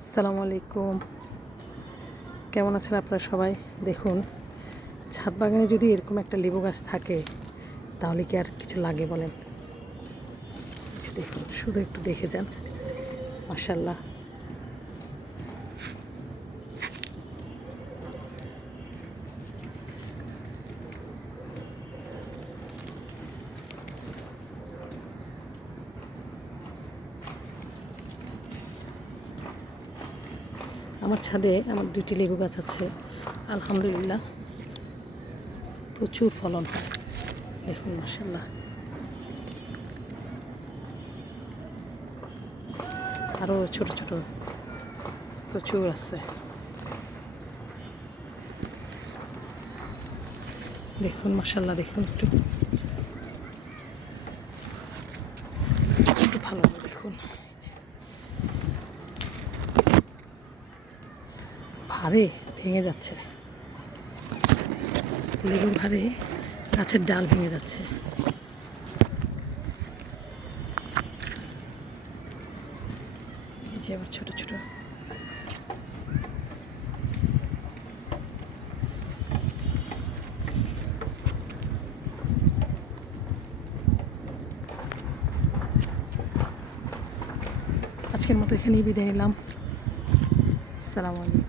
আসসালামু আলাইকুম। কেমন আছেন আপনারা সবাই? দেখুন, ছাদ বাগানে যদি এরকম একটা লেবু গাছ থাকে তাহলে কি আর কিছু লাগে বলেন? দেখুন, শুধু একটু দেখে যান। মাশাআল্লাহ। আমার ছাদে আমার 2টি লেবু গাছ আছে। আলহামদুলিল্লাহ প্রচুর ফলন হয়। দেখুন মাশাআল্লাহ। আরও ছোট ছোট প্রচুর আছে। দেখুন মাশাআল্লাহ, দেখুন একটু ভালো দেখুন। ভারে ভেঙে যাচ্ছে, লেবুর ভারে গাছের ডাল ভেঙে যাচ্ছে। এই যে আবার ছোট ছোট। আজকের মতো এখানেই বিদায় নিলাম। আসসালামু আলাইকুম।